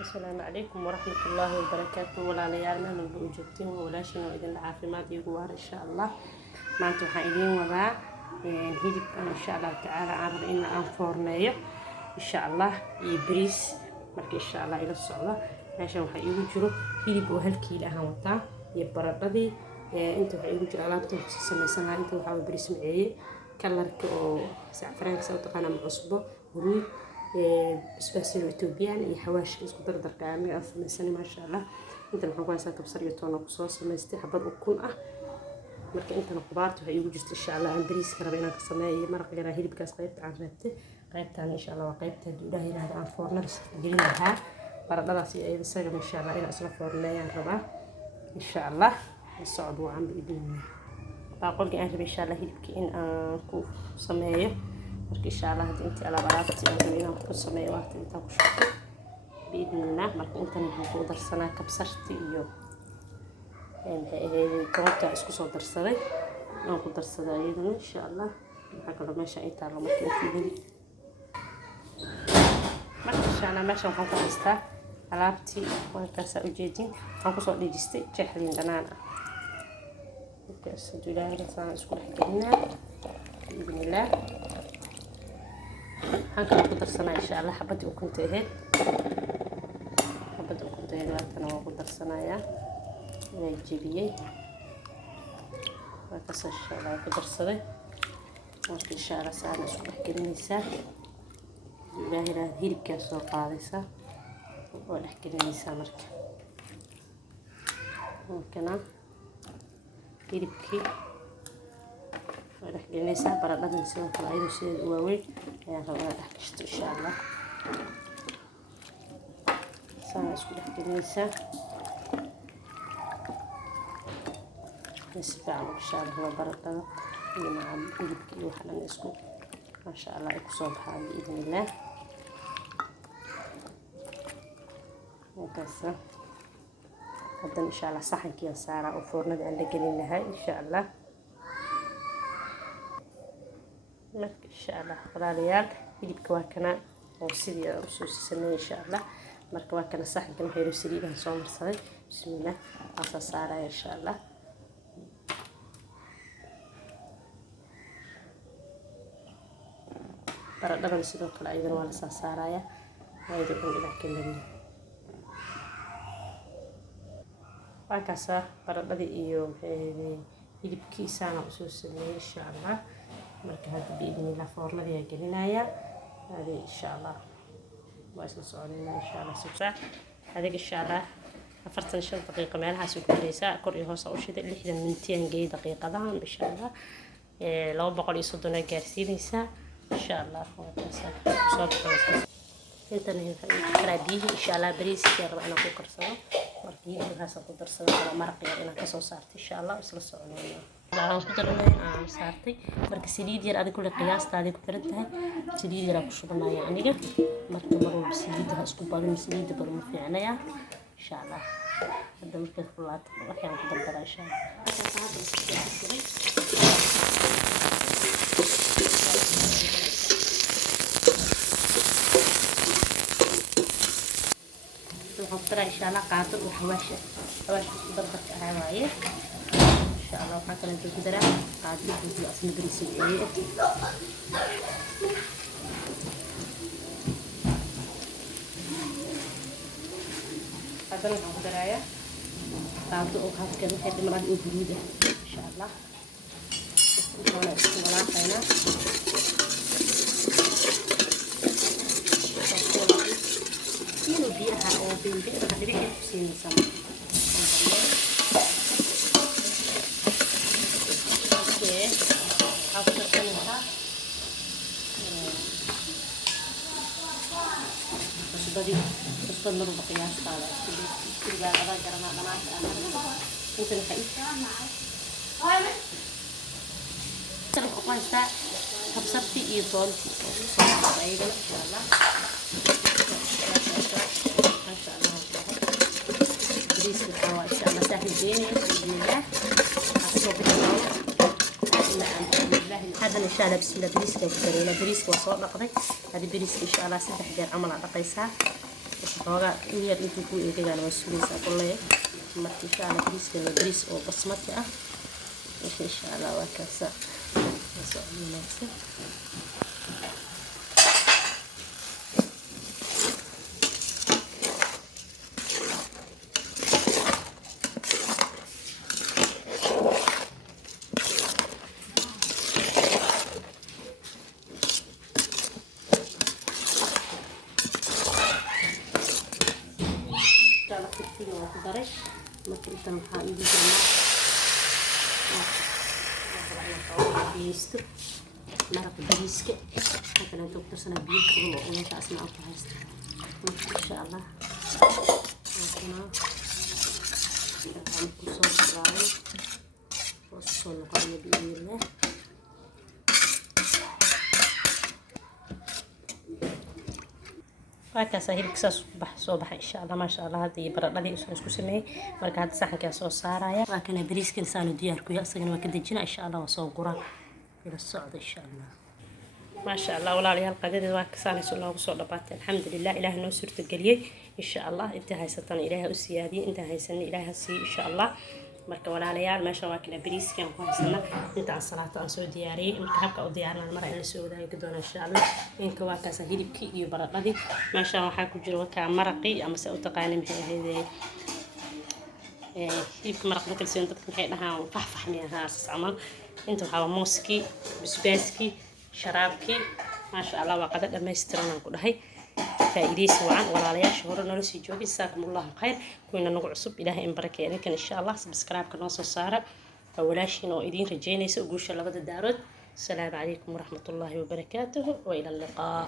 السلام عليكم ورحمة الله وبركاته ولا ليالنا نبغى وجبتين ولا شيء وإذا العافية يقوار إن شاء الله ما أنتم حايدين وضع هيدي إن شاء الله تعالى عرض إن أنفورنايا إن شاء الله يبريس مركي إن شاء الله إلى الصعدة عشان حيقولوا جرو هيدي بوهالكيل أهوتا يبردي أنتم حيقولوا جرو على بتوع سنة أنتم حاول بريس معي كلرك أو سعفران سوت قنا معصبة ورود بس الإثيوبيان يحواش يسكت دردر كامل أصلا سنة ما شاء الله أنت نحن ساكب صريتونا قصاص ما يستحب وكون marka inta qudaarta waxay ugu jirto insha Allah aan bariis ka rabay inaan ka sameeyo maraq yar hilibkaas qaybta aan rabtay qaybtaan insha Allah waa qaybta duudaha yiraahdo aan foornada gelin lahaa baradhadaas iyo isaga insha Allah inaan isla foorneeyaan rabaa insha Allah socod waan biidinaa baaqolki aan rabay insha Allah hilibkii in aan ku sameeyo marka insha Allah inta alaabta aan rabay inaan ku sameeyo waqti inta ku shaqo biidinaa marka inta waxaan ku darsanaa kabsarti iyo كونت اسكو صو درسداي aan ku darsaday iyaduna insha Allah waxa kale meesha ay taalo markii fiidin marka insha Allah meesha waxaan ku haystaa alaabtii waan ka soo jeedin waxaan ku soo dhigistay jeexdin dhanaan marka sidoo saan isku dhaxgelinaa bismillah waxaan ku darsanaa insha Allah xabad ukunta ahayd waan ku darsanayaa جيبيه وكسر الشعر كدرسده وفي الشعر ساعة نسوي كنيسة لاهرة هيرك سوق قاضيسة ولا كنيسة مرك ممكن هيركي ولا كنيسة برا نسوي كلايد وشيء واوي يعني ربنا تحكشت إن شاء الله ساعة نسوي كنيسة نسفع إن شاء الله هو بركة مع الجبك وحنا نسكت ما شاء الله يكسب حال بإذن الله وكسر هذا إن شاء الله صحن كي سارة وفرنا عند جنين لها إن شاء الله إن شاء الله قراريات يجيبك وكنا وسيدي وسوس سنة إن شاء الله مركوا كنا صحن كنا هيرو سرير هنصوم صحن بسم الله أصلا سارة إن شاء الله baradhada sidoo kale ayadana waa la saarayaa ayada oo ila keenay waakaasa baradhada iyo hilibkiisana u soo sameeyay insha Allah marka hadda biidnila foornada ay gelinaya hadi insha Allah waa isla soconayna insha Allah subsaac hadiga insha Allah 45 daqiiqo meelahaas ku jiraysa kor iyo hoos u shiday 60 mintiyan geey daqiiqadahan insha Allah 230 gaarsiinaysa إن شاء الله أنت نهيك إن شاء الله بريس كير أنا كوكر سوا مركي هسا كوكر سوا على مرقي أنا كسو صارت إن شاء الله وصل الصعود أنا كوكر أنا صارتي مركي سليد ير هذا كل قياس هذا كترتها سليد ير أكشف بنا يعني مركي مرو بسليد هسكوب بالو سليد بالو في عناية إن شاء الله هذا مركي خلات راح يعني كتر إن شاء الله وحطنا إن شاء الله قاطر وحواشة ضربت هواية إن شاء الله وحكنا الجدرة قاطر وجل أصل بريسية هذا الجدرة قاطر وحكنا حد مراد وجودة إن شاء الله ولا ولا خينا بيها أو بيها اللي بيجي في سن أوكي أفضل كنها بس بدي بس نروح بقياس طالع كل جال هذا جرنا بنات أنا ممكن نحيي ترى قوانستا كبسرتي إيطالي بعيدا إن شاء الله بريس الحواء إن شاء الله سهل جيني بإذن الله هذا إن شاء الله بسم الله بريس كيف ترينا بريس وصوت نقضي هذه بريس إن شاء الله 3 جار عمل على قيسها xoogaa in yar intuu ku eegayaan waa sugaysaa kulley marka insha allah bariiskan waa bariis oo basmati ah insha allah waa kaasa soo wanaagsan daray marka inta maxaa igu jirnaa biyeysto maraqa bariiska halkan inta ku darsanaa biyo kulul oo intaasna aan ku haysto insha allah waxaan ku soo bilaabay oo soo noqonaya biyo waakaas hilibka saas soo baxay insha allah maasha allah hadda iyo baradhadii isku sameeyay marka hadda saxankaa soo saaraya waa kana bariiskan saanu diyaar ku yahay isagana waa ka dejina insha allah waa soo guraa ila socda insha allah maasha allah walaalayaal qadada waa ka saanayso noogu soo dhabaatay alxamdulilah ilaah noo suurta galiyay insha allah inta haysatana ilaah u siyaadiyay inta haysanna ilaah sii insha allah marka walaalayaal meesha waa kana bariiskan ku haysana inta salaato aan soo diyaariyay marka habka u diyaarnaa mar in la soo wadaago doona insha allah inka waa kaas hilibkii iyo baradhadii meesha waxaa ku jira wakaa maraqii ama se u taqaanin maxay ahayd hilibka maraq ma kalsoon dadka maxay dhahaan faxfaxmiyahaas camal inta waxaa mooskii basbaaskii sharaabkii maasha allah waa qada dhammaystiran aan ku dhahay faa'iideysi wacan walaalayaasha hore nolol sii joogay jazaakumullahu khayr kuwiina nagu cusub ilaahay in barakeeyo idinkan insha allah subscribe-ka noo soo saara waa walaashiin oo idiin rajeynaysa guusha labada daarood asalaamu calaykum waraxmatullaahi wabarakaatuhu wa ila alliqaa